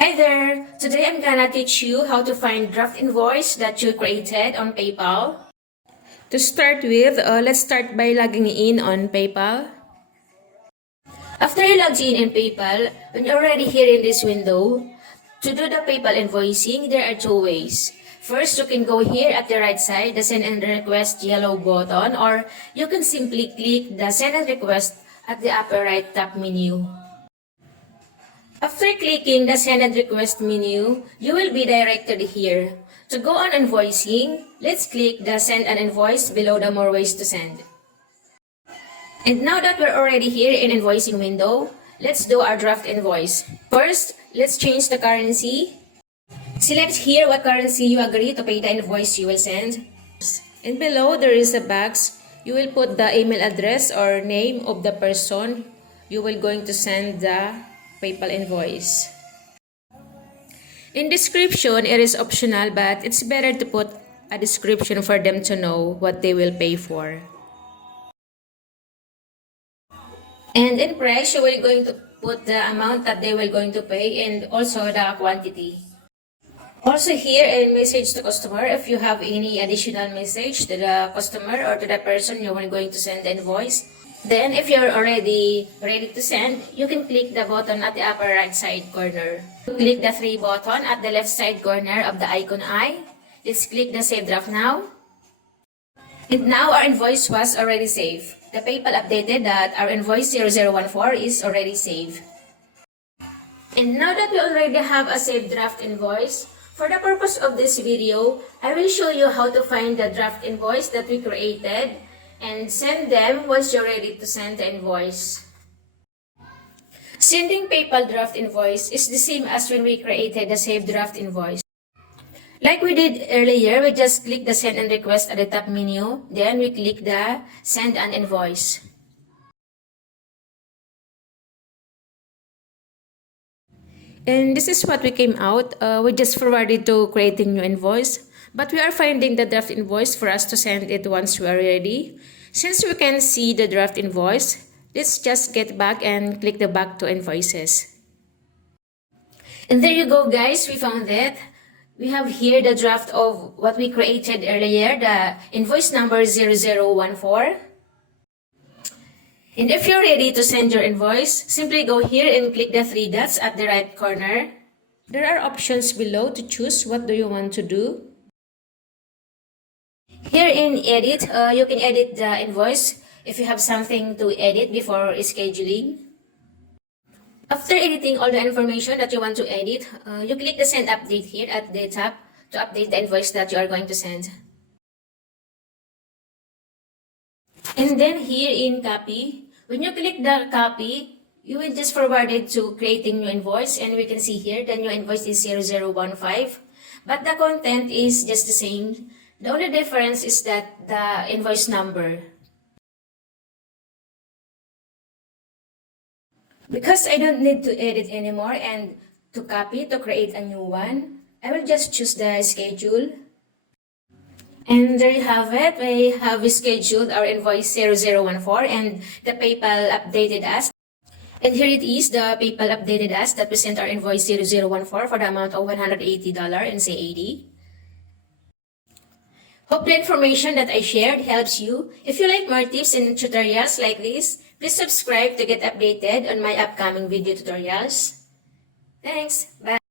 Hi there! Today I'm gonna teach you how to find draft invoice that you created on PayPal. To start with, let's start by logging in on PayPal. After you log in PayPal, when you're already here in this window, to do the PayPal invoicing, there are two ways. First, you can go here at the right side, the send and request yellow button, or you can simply click the send and request at the upper right top menu. After clicking the Send and Request menu, you will be directed here. To go on invoicing, let's click the Send an Invoice below the More Ways to Send. And now that we're already here in invoicing window, let's do our draft invoice. First, let's change the currency. Select here what currency you agree to pay the invoice you will send. And below there is a box. You will put the email address or name of the person you will going to send the PayPal invoice. In description, it is optional, but it's better to put a description for them to know what they will pay for. And in price, you will going to put the amount that they will going to pay and also the quantity. Also here in message to customer, if you have any additional message to the customer or to the person you are going to send the invoice, then if you're already ready to send, you can click the button at the upper right side corner. Click the three button at the left side corner of the icon eye. Let's click the Save Draft Now. And now our invoice was already saved. The PayPal updated that our invoice 0014 is already saved. And now that we already have a saved draft invoice, for the purpose of this video, I will show you how to find the draft invoice that we created and send them once you're ready to send the invoice. Sending PayPal draft invoice is the same as when we created the saved draft invoice. Like we did earlier, we just click the send and request at the top menu, then we click the send an invoice. And this is what we came out. We just forwarded to creating new invoice. But we are finding the draft invoice for us to send it once we are ready. Since we can see the draft invoice, let's just get back and click the back to invoices. And there you go guys, we found it. We have here the draft of what we created earlier, the invoice number 0014. And if you're ready to send your invoice, simply go here and click the three dots at the right corner. There are options below to choose what do you want to do. Here in Edit, you can edit the invoice if you have something to edit before scheduling. After editing all the information that you want to edit, you click the Send Update here at the top to update the invoice that you are going to send. And then here in Copy, when you click the Copy, you will just forward it to creating new invoice, and we can see here the new invoice is 0015, but the content is just the same. The only difference is that the invoice number. Because I don't need to edit anymore and to copy to create a new one, I will just choose the schedule. And there you have it. We have scheduled our invoice 0014 and the PayPal updated us. And here it is, the PayPal updated us that we sent our invoice 0014 for the amount of $180 and say 80. Hope the information that I shared helps you. If you like more tips and tutorials like this, please subscribe to get updated on my upcoming video tutorials. Thanks. Bye.